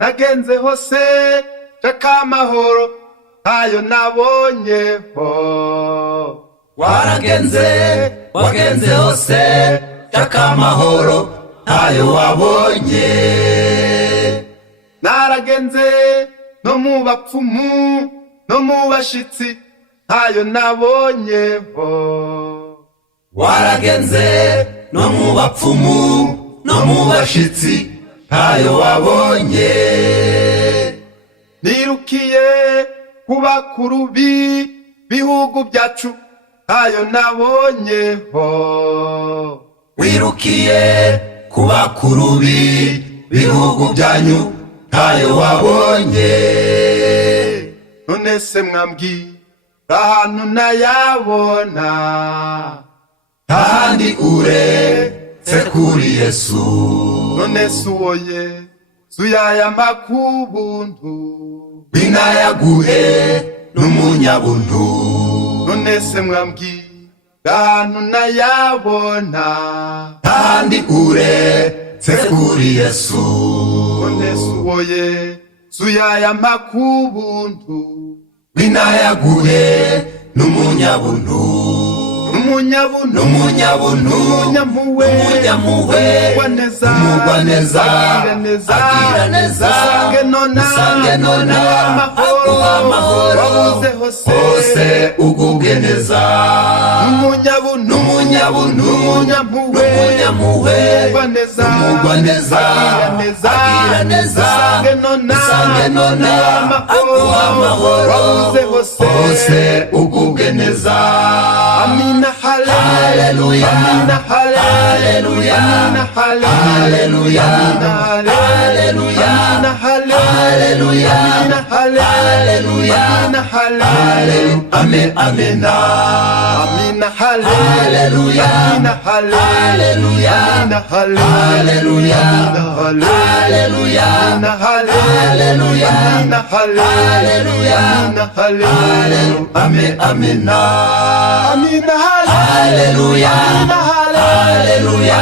nagenze hose shaka amahoro ayo nabonyeho. wagenze hose shaka amahoro ayo wabonye. Naragenze no mu bapfumu no mu bashitsi ayo nabonyeho. Waragenze no mu bapfumu no mu bashitsi ayo wabonye. Nirukiye kuba kurubi bihugu byacu ayo nabonyeho. Wirukiye kuba kurubi bihugu byanyu ayo wabonye. None se mwambwira ahantu nayabona ahandi uretse kuri Yesu. none se uwo Yesu yayampa kubuntu binayaguhe n'umunyabuntu. none se mwambwira ahantu nayabona ahandi uretse kuri Yesu. none se uwo Yesu yayampa kubuntu binayaguhe n'umunyabuntu. n'umunyampuhwe umugwaneza agira neza usange nona aguha amahoro hose ugubwe neza. n'umunyabuntu umugwaneza agira neza usange nona aguha amahoro hose ugubwe neza. Amina haleluya haleluya haleluya haleluya haleluya haleluya amen amena. Amina haleluya haleluya haleluya haleluya haleluya haleluya amen amena. Amina haleluya haleluya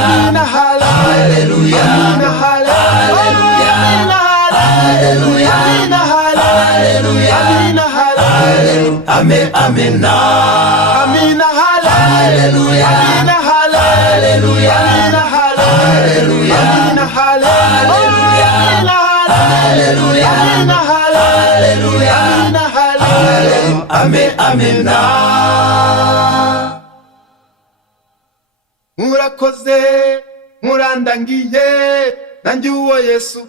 haleluya haleluya haleluya amen amena. Amina haleluya haleluya haleluya haleluya amen amena. Murakoze murandangiye nanjye uwo Yesu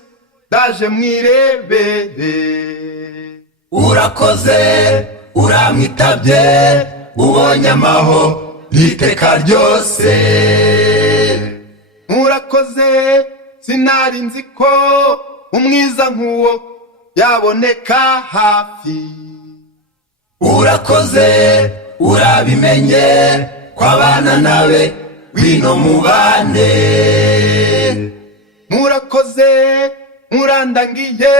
ndaje mwirebere. Urakoze uramwitabye ubonye amahoro iteka ryose. Murakoze sinari nzi ko umwiza nk'uwo yaboneka hafi. Urakoze urabimenye kw'abana nawe wino mubane. Murakoze murandangiye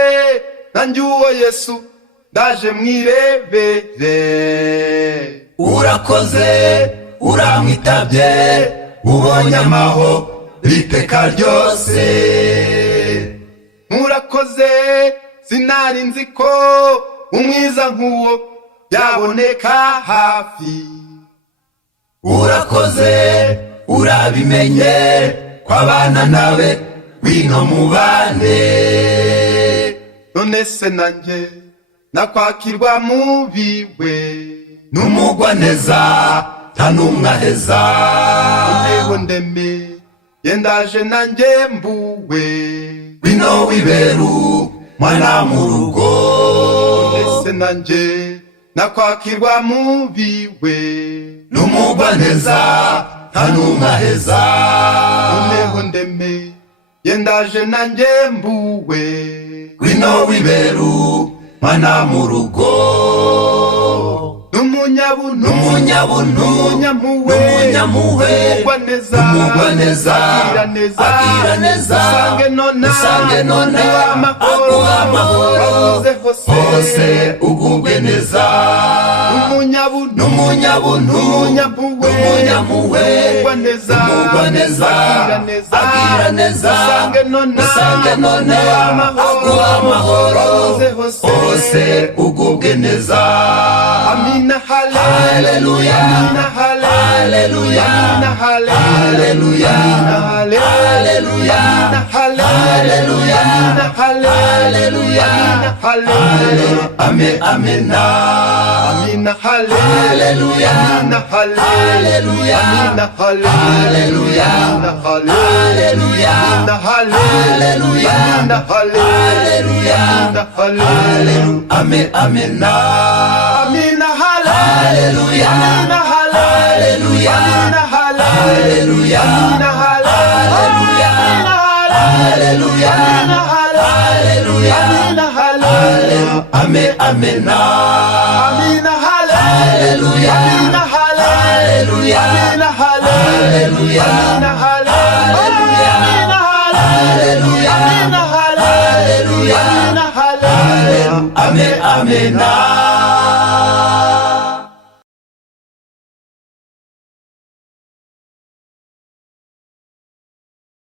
nanjye uwo Yesu ndaje mwirebere. Urakoze uramwitabye ubonye amahoro iteka ryose. Murakoze sinari nzi ko umwiza nk'uwo yaboneka hafi. Urakoze urabimenye kw'abana nawe wino mubane. none se nanjye nakwakirwa mu biwe n'umugwaneza nta n'umwe aheza. Neho ndeme yendaje nanjye mbuwe wino wiberu mwana mu rugo. none se nanjye nakwakirwa mu biwe n'umugwaneza nta n'umwe aheza. Neho ndeme yendaje nanjye mbuwe wino wiberu mwana mu rugo. n'umunyabuntu umugwaneza agira neza usange nona aguha amahoro hose ugubwe neza. n'umunyabuntu n'umunyabuntu n'umunyampuhwe n'umunyampuhwe umugwaneza umugwaneza agira neza usange none aguha amahoro hose ugubwe neza. amina haleluya amina haleluya amina haleluya haleluya haleluya haleluya amen amena amina haleluya amina haleluya amina haleluya haleluya haleluya haleluya amen amena amina haleluya amina haleluya amina haleluya amina haleluya haleluya haleluya amen amena amina haleluya amina haleluya amina haleluya amina haleluya haleluya haleluya amen amena